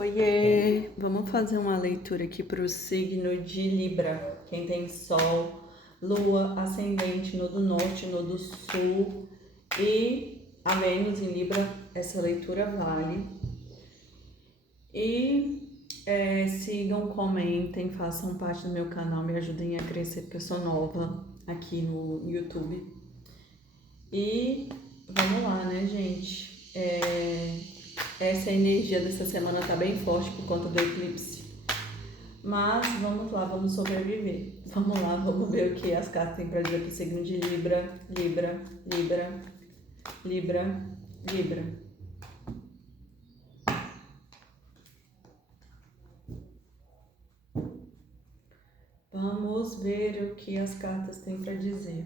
Oiê, vamos fazer uma leitura aqui para o signo de Libra. Quem tem Sol, Lua, Ascendente no do Norte, no do Sul e a Vênus em Libra, essa leitura vale. Sigam, comentem, façam parte do meu canal, me ajudem a crescer, porque eu sou nova aqui no YouTube. E vamos lá, né, gente? Essa energia dessa semana tá bem forte por conta do eclipse. Mas vamos lá, vamos sobreviver. Vamos lá, vamos ver o que as cartas têm para dizer para o signo de Libra, Libra, Libra, Libra, Libra. Vamos ver o que as cartas têm para dizer.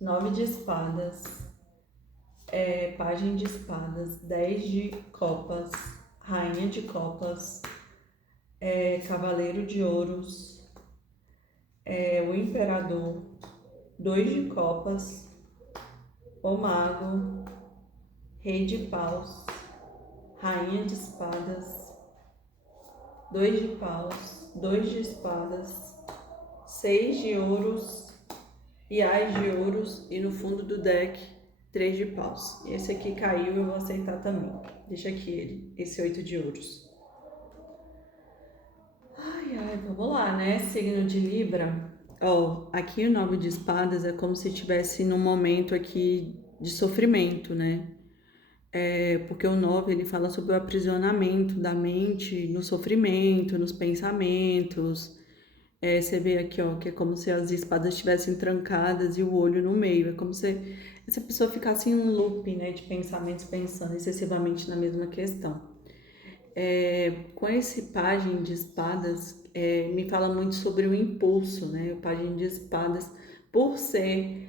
9 de espadas, pajem de espadas, 10 de copas, rainha de copas, cavaleiro de ouros, o imperador, 2 de copas, o mago, rei de paus, rainha de espadas, 2 de paus, 2 de espadas, 6 de ouros e as de ouros, e no fundo do deck 3 de paus. Esse aqui caiu, eu vou aceitar também. Deixa aqui ele, esse 8 de ouros. Ai, vamos lá, né? Signo de Libra. Aqui o 9 de espadas é como se estivesse num momento aqui de sofrimento, né? Porque o 9 ele fala sobre o aprisionamento da mente no sofrimento, nos pensamentos. Você vê aqui, ó, que é como se as espadas estivessem trancadas e o olho no meio. É como se essa pessoa ficasse em um loop, né, de pensamentos, pensando excessivamente na mesma questão. Com esse pajem de espadas, me fala muito sobre o impulso, né? O pajem de espadas, por ser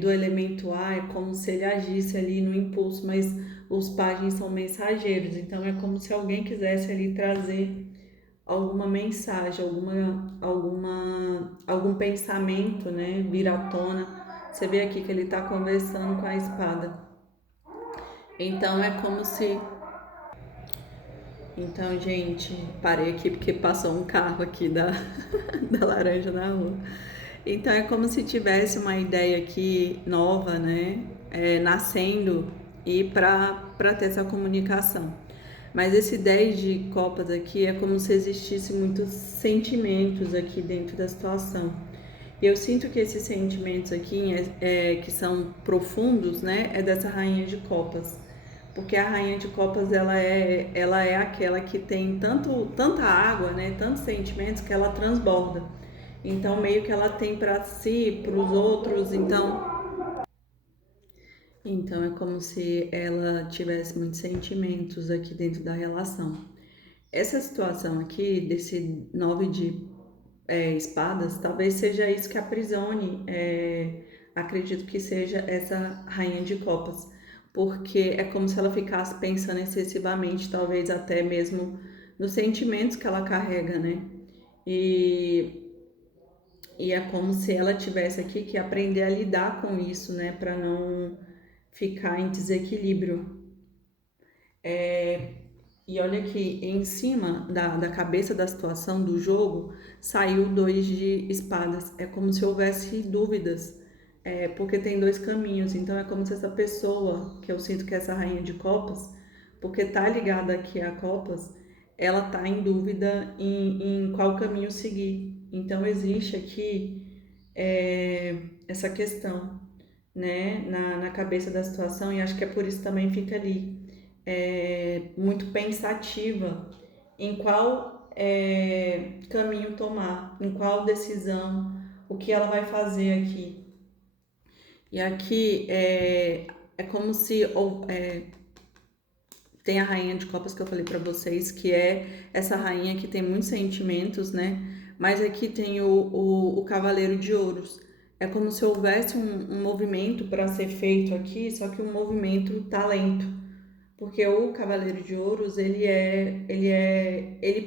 do elemento ar, é como se ele agisse ali no impulso, mas os pajens são mensageiros, então é como se alguém quisesse ali trazer alguma mensagem, algum pensamento, né, vir à tona. Você vê aqui que ele está conversando com a espada. Então é como se... Então, gente, parei aqui porque passou um carro aqui da, da laranja na rua. Então é como se tivesse uma ideia aqui nova, né, nascendo e para ter essa comunicação. Mas esse 10 de copas aqui é como se existissem muitos sentimentos aqui dentro da situação. E eu sinto que esses sentimentos aqui, que são profundos, né, é dessa rainha de copas. Porque a rainha de copas, ela é aquela que tem tanta água, né, tantos sentimentos que ela transborda. Então, meio que ela tem para si, para os outros, então é como se ela tivesse muitos sentimentos aqui dentro da relação. Essa situação aqui, desse 9 de espadas, talvez seja isso que aprisione, acredito que seja essa rainha de copas, porque é como se ela ficasse pensando excessivamente, talvez até mesmo nos sentimentos que ela carrega, né? E, e é como se ela tivesse aqui que aprender a lidar com isso, né? Para não ficar em desequilíbrio. E olha que em cima da cabeça da situação do jogo saiu 2 de espadas. É como se houvesse dúvidas, porque tem dois caminhos. Então é como se essa pessoa, que eu sinto que é essa rainha de copas, porque tá ligada aqui a copas, ela tá em dúvida em qual caminho seguir. Então existe aqui essa questão, né, na cabeça da situação, e acho que é por isso também fica ali muito pensativa em qual caminho tomar, em qual decisão, o que ela vai fazer aqui. E aqui é como se tem a rainha de copas que eu falei para vocês, que é essa rainha que tem muitos sentimentos, né? Mas aqui tem o cavaleiro de ouros. É como se houvesse um movimento para ser feito aqui, só que um movimento tá lento. Porque o Cavaleiro de Ouros, ele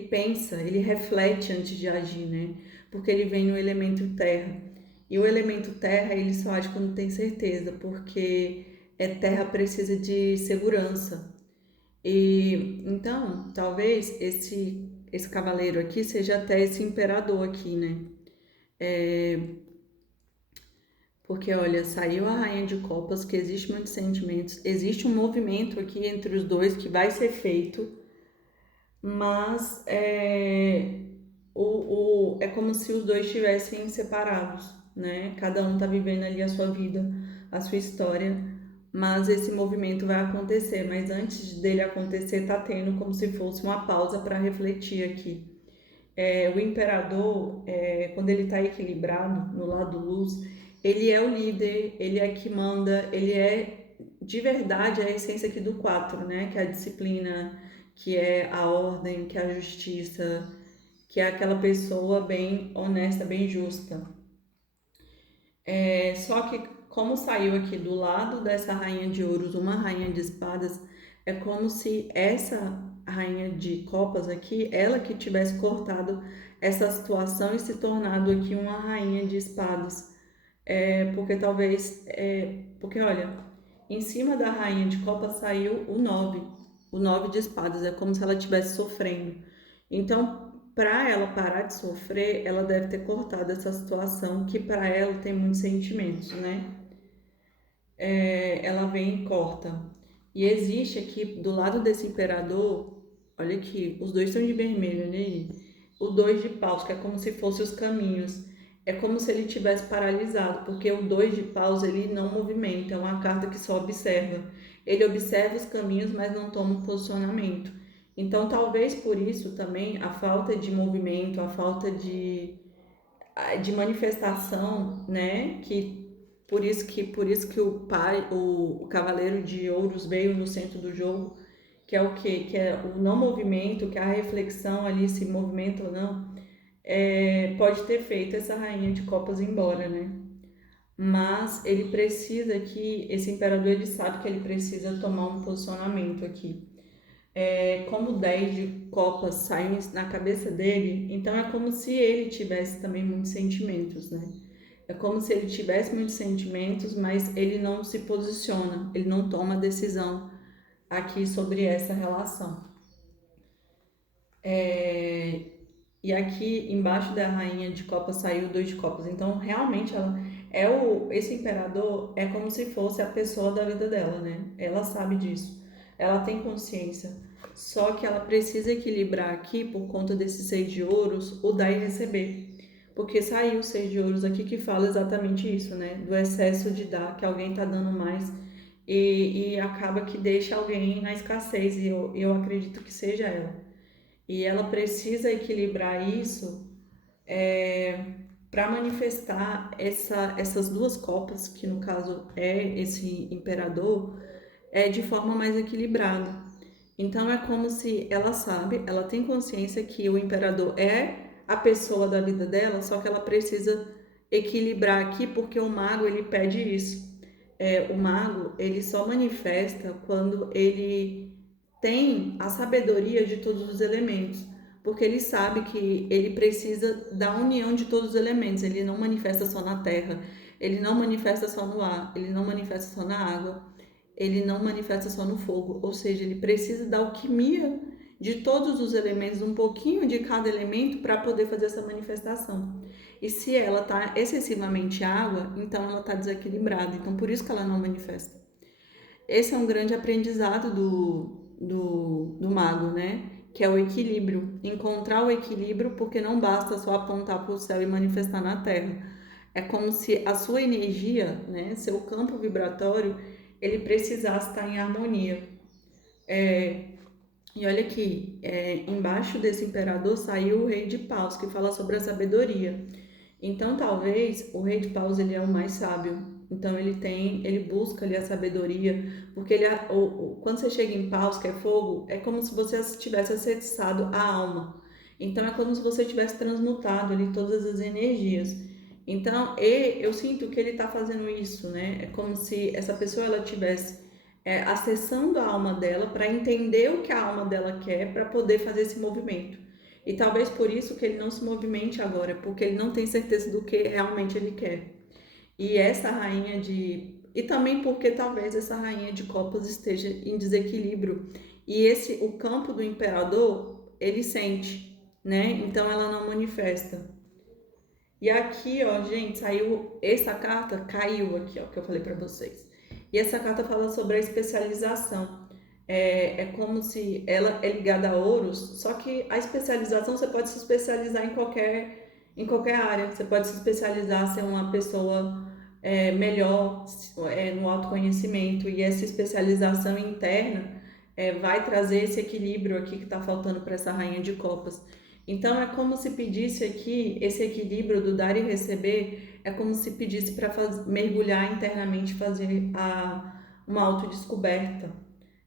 pensa, ele reflete antes de agir, né? Porque ele vem no elemento terra. E o elemento terra, ele só age quando tem certeza, porque terra precisa de segurança. E então, talvez esse cavaleiro aqui seja até esse imperador aqui, né? Porque, olha, saiu a Rainha de Copas, que existe muitos sentimentos, existe um movimento aqui entre os dois que vai ser feito, mas é como se os dois estivessem separados, né? Cada um tá vivendo ali a sua vida, a sua história, mas esse movimento vai acontecer, mas antes dele acontecer, tá tendo como se fosse uma pausa para refletir aqui. O imperador, quando ele está equilibrado no lado luz, ele é o líder, ele é que manda, ele é de verdade a essência aqui do 4, né? Que é a disciplina, que é a ordem, que é a justiça, que é aquela pessoa bem honesta, bem justa. Só que como saiu aqui do lado dessa rainha de ouros uma rainha de espadas, é como se essa rainha de copas aqui, ela que tivesse cortado essa situação e se tornado aqui uma rainha de espadas. Porque talvez, porque olha, em cima da rainha de copas saiu o 9 de espadas, é como se ela estivesse sofrendo. Então, para ela parar de sofrer, ela deve ter cortado essa situação que para ela tem muitos sentimentos, né? Ela vem e corta. E existe aqui do lado desse imperador, olha aqui, os dois estão de vermelho, olha aí. O 2 de paus, que é como se fossem os caminhos. É como se ele tivesse paralisado, porque o 2 de paus ele não movimenta, é uma carta que só observa. Ele observa os caminhos, mas não toma um posicionamento. Então, talvez por isso também a falta de movimento, a falta de manifestação, né? Que por isso que o pai, o cavaleiro de ouros veio no centro do jogo, que é o quê? Que é o não movimento, que é a reflexão ali se movimenta ou não, pode ter feito essa rainha de copas embora, né? Mas ele precisa que esse imperador ele sabe que ele precisa tomar um posicionamento aqui. Como o 10 de copas saiu na cabeça dele, então é como se ele tivesse também muitos sentimentos, né? É como se ele tivesse muitos sentimentos, mas ele não se posiciona, ele não toma decisão aqui sobre essa relação. E aqui embaixo da rainha de copas saiu o 2 de copas. Então, realmente, esse imperador é como se fosse a pessoa da vida dela, né? Ela sabe disso. Ela tem consciência. Só que ela precisa equilibrar aqui, por conta desses 6 de ouros, o dar e receber. Porque saiu o 6 de ouros aqui que fala exatamente isso, né? Do excesso de dar, que alguém tá dando mais e acaba que deixa alguém na escassez. E eu acredito que seja ela. E ela precisa equilibrar isso para manifestar essas duas copas, que no caso é esse imperador, de forma mais equilibrada. Então é como se ela sabe, ela tem consciência que o imperador é a pessoa da vida dela, só que ela precisa equilibrar aqui porque o mago ele pede isso. O mago ele só manifesta quando ele tem a sabedoria de todos os elementos, porque ele sabe que ele precisa da união de todos os elementos. Ele não manifesta só na terra, ele não manifesta só no ar, ele não manifesta só na água, ele não manifesta só no fogo, ou seja, ele precisa da alquimia de todos os elementos, um pouquinho de cada elemento para poder fazer essa manifestação. E se ela está excessivamente água, então ela está desequilibrada, então por isso que ela não manifesta. Esse é um grande aprendizado do mago, né? Que é o equilíbrio. Encontrar o equilíbrio, porque não basta só apontar para o céu e manifestar na terra. É como se a sua energia, né, seu campo vibratório, ele precisasse estar em harmonia. E olha aqui, embaixo desse imperador saiu o rei de paus, que fala sobre a sabedoria. Então, talvez o rei de paus ele é o mais sábio. Então, ele busca ali a sabedoria, porque quando você chega em paus, que é fogo, é como se você tivesse acessado a alma. Então, é como se você tivesse transmutado ali todas as energias. Então, eu sinto que ele está fazendo isso, né? É como se essa pessoa ela tivesse acessando a alma dela para entender o que a alma dela quer para poder fazer esse movimento. E talvez por isso que ele não se movimente agora, porque ele não tem certeza do que realmente ele quer. E essa rainha de. E também porque talvez essa rainha de copas esteja em desequilíbrio E o campo do imperador, ele sente, né? Então ela não manifesta. E aqui, ó, gente, saiu essa carta, caiu aqui, ó, que eu falei para vocês. E essa carta fala sobre a especialização. É como se ela é ligada a ouros, só que a especialização você pode se especializar em qualquer área. Você pode se especializar, ser uma pessoa melhor no autoconhecimento. E essa especialização interna vai trazer esse equilíbrio aqui que está faltando para essa rainha de copas. Então é como se pedisse aqui esse equilíbrio do dar e receber, é como se pedisse para mergulhar internamente, fazer uma autodescoberta,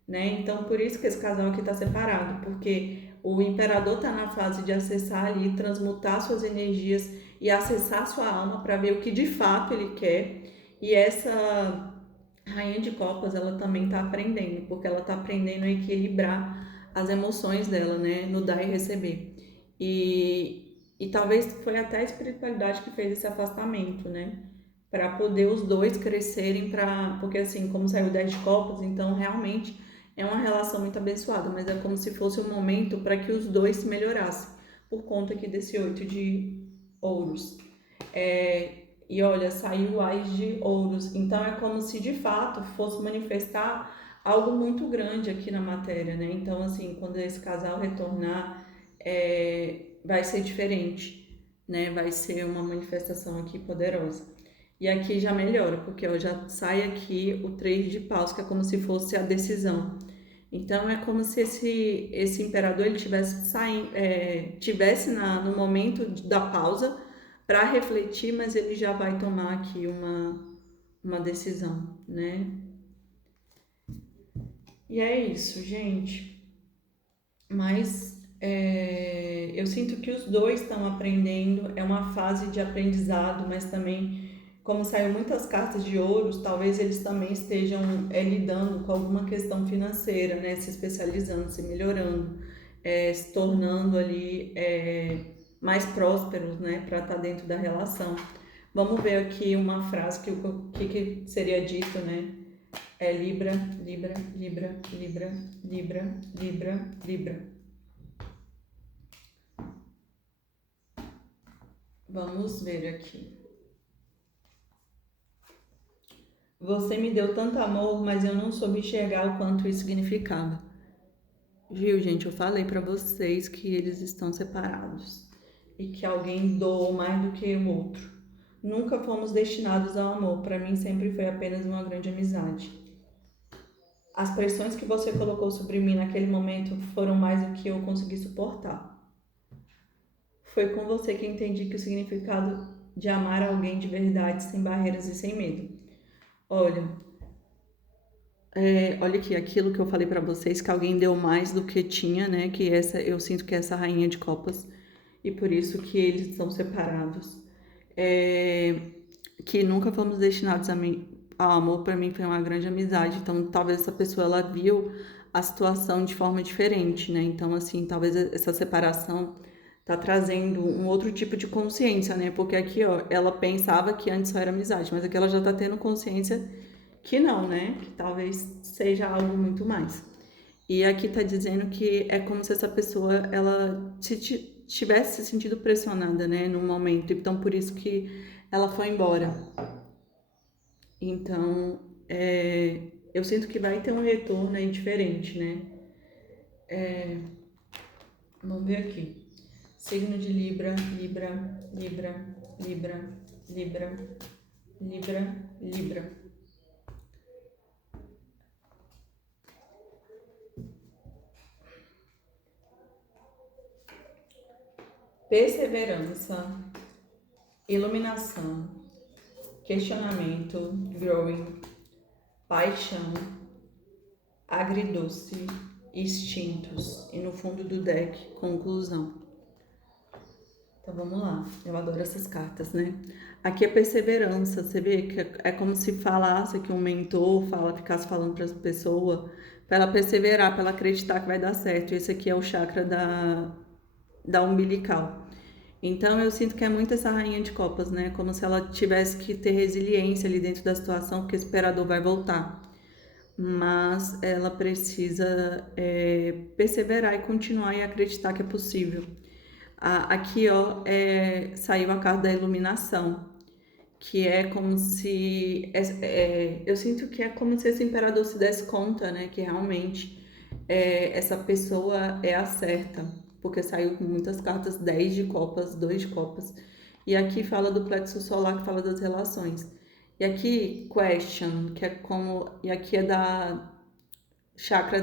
né? Então por isso que esse casal aqui está separado, porque o imperador está na fase de acessar ali, transmutar suas energias e acessar sua alma para ver o que de fato ele quer. E essa rainha de copas, ela também está aprendendo, porque ela está aprendendo a equilibrar as emoções dela, né? No dar e receber. E talvez foi até a espiritualidade que fez esse afastamento, né? Para poder os dois crescerem, porque assim, como saiu 10 de copas, então realmente é uma relação muito abençoada, mas é como se fosse um momento para que os dois se melhorassem, por conta aqui desse 8 de ouros. E olha, saiu o Ás de ouros, então é como se de fato fosse manifestar algo muito grande aqui na matéria, né? Então, assim, quando esse casal retornar, vai ser diferente, né? Vai ser uma manifestação aqui poderosa. E aqui já melhora, porque ó, já sai aqui o 3 de paus, que é como se fosse a decisão. Então é como se esse imperador ele tivesse no momento da pausa para refletir, mas ele já vai tomar aqui uma decisão, né? E é isso, gente. Mas eu sinto que os dois estão aprendendo, é uma fase de aprendizado, mas também, como saiu muitas cartas de ouros, talvez eles também estejam lidando com alguma questão financeira, né? Se especializando, se melhorando, se tornando ali mais prósperos, né? Para estar dentro da relação. Vamos ver aqui uma frase que seria dito, né? Libra, Libra, Libra, Libra, Libra, Libra, Libra. Vamos ver aqui. Você me deu tanto amor, mas eu não soube enxergar o quanto isso significava. Viu, gente? Eu falei para vocês que eles estão separados e que alguém doou mais do que o outro. Nunca fomos destinados ao amor. Para mim sempre foi apenas uma grande amizade. As pressões que você colocou sobre mim naquele momento foram mais do que eu consegui suportar. Foi com você que entendi que o significado de amar alguém de verdade, sem barreiras e sem medo. Olha, olha aqui, aquilo que eu falei pra vocês, que alguém deu mais do que tinha, né? Que eu sinto que é essa rainha de copas, e por isso que eles são separados. Que nunca fomos destinados ao amor, pra mim foi uma grande amizade. Então, talvez essa pessoa ela viu a situação de forma diferente, né? Então, assim, talvez essa separação tá trazendo um outro tipo de consciência, né? Porque aqui, ó, ela pensava que antes só era amizade, mas aqui ela já tá tendo consciência que não, né? Que talvez seja algo muito mais. E aqui tá dizendo que é como se essa pessoa ela tivesse se sentido pressionada, né, no momento. Então por isso que ela foi embora. Então eu sinto que vai ter um retorno aí diferente, né? Vamos ver aqui. Signo de Libra, Libra, Libra, Libra, Libra, Libra, Libra. Perseverança, iluminação, questionamento, growing, paixão, agridoce, instintos e no fundo do deck, conclusão. Então vamos lá, eu adoro essas cartas, né? Aqui é perseverança, você vê que é como se falasse que um mentor ficasse falando para as pessoas para ela perseverar, para ela acreditar que vai dar certo. Esse aqui é o chakra da umbilical. Então eu sinto que é muito essa rainha de copas, né? Como se ela tivesse que ter resiliência ali dentro da situação, porque o imperador vai voltar. mas ela precisa perseverar e continuar e acreditar que é possível. Aqui, ó, saiu a carta da iluminação, que é como se... eu sinto que é como se esse imperador se desse conta, né, que realmente essa pessoa é a certa, porque saiu com muitas cartas, 10 de copas, 2 de copas, e aqui fala do plexo solar, que fala das relações. E aqui, question, que é como... E aqui é da chakra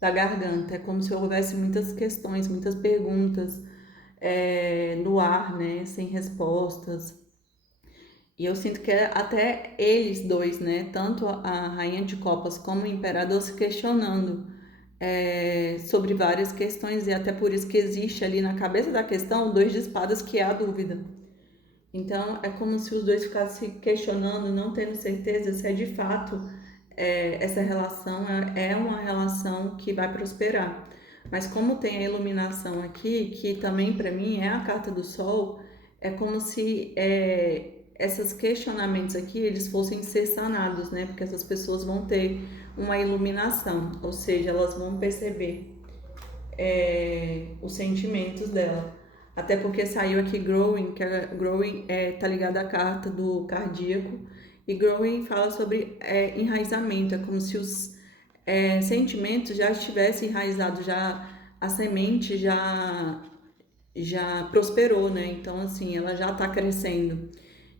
da garganta. É como se houvesse muitas questões, muitas perguntas no ar, né? Sem respostas. E eu sinto que até eles dois, né? Tanto a Rainha de Copas como o Imperador se questionando sobre várias questões. E até por isso que existe ali na cabeça da questão o 2 de espadas, que é a dúvida. Então, é como se os dois ficassem se questionando, não tendo certeza se é de fato essa relação é uma relação que vai prosperar. Mas como tem a iluminação aqui, que também para mim é a carta do Sol, é como se esses questionamentos aqui eles fossem ser sanados, né? Porque essas pessoas vão ter uma iluminação, ou seja, elas vão perceber os sentimentos dela. Até porque saiu aqui Growing, que Growing tá ligada à carta do cardíaco, e Growing fala sobre enraizamento, é como se os sentimentos já estivessem enraizados, já a semente já prosperou, né? Então, assim, ela já está crescendo.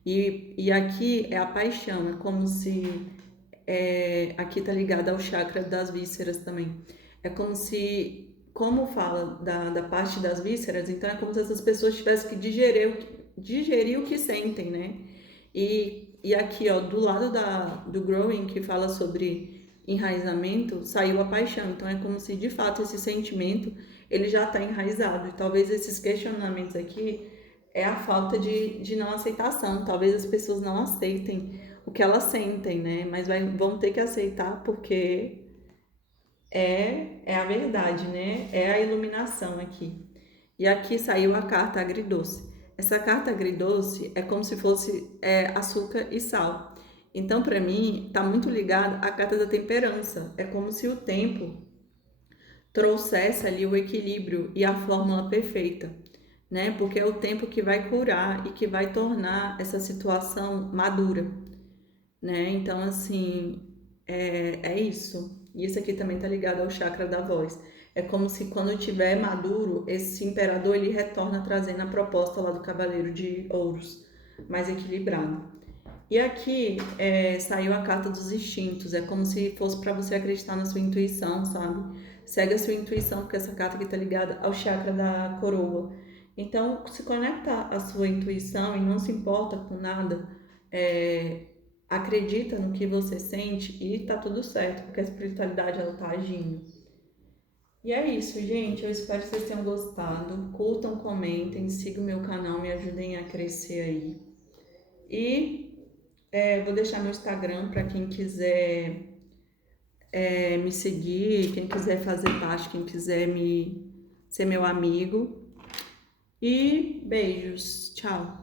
E aqui é a paixão, é como se aqui tá ligada ao chakra das vísceras também. É como se, como fala da parte das vísceras, então é como se essas pessoas tivessem que digerir o que sentem, né? E aqui, ó, do lado do Growing, que fala sobre enraizamento, saiu a paixão. Então é como se, de fato, esse sentimento, ele já está enraizado. E talvez esses questionamentos aqui é a falta de não aceitação. Talvez as pessoas não aceitem o que elas sentem, né? Mas vão ter que aceitar porque é a verdade, né? É a iluminação aqui. E aqui saiu a carta agridoce. Essa carta agridoce é como se fosse açúcar e sal. Então, para mim, está muito ligado à carta da temperança. É como se o tempo trouxesse ali o equilíbrio e a fórmula perfeita, né? Porque é o tempo que vai curar e que vai tornar essa situação madura, né? Então, assim, é isso. E isso aqui também tá ligado ao chakra da voz. É como se quando tiver maduro, esse imperador ele retorna trazendo a proposta lá do Cavaleiro de Ouros, mais equilibrado. E aqui saiu a carta dos instintos. É como se fosse para você acreditar na sua intuição, sabe? Segue a sua intuição, porque essa carta aqui tá ligada ao chakra da coroa. Então, se conecta à sua intuição e não se importa com nada. É, acredita no que você sente e tá tudo certo, porque a espiritualidade ela tá agindo. E é isso, gente. Eu espero que vocês tenham gostado. Curtam, comentem, sigam o meu canal, me ajudem a crescer aí. E vou deixar meu Instagram para quem quiser me seguir, quem quiser fazer parte, quem quiser ser meu amigo. E beijos. Tchau.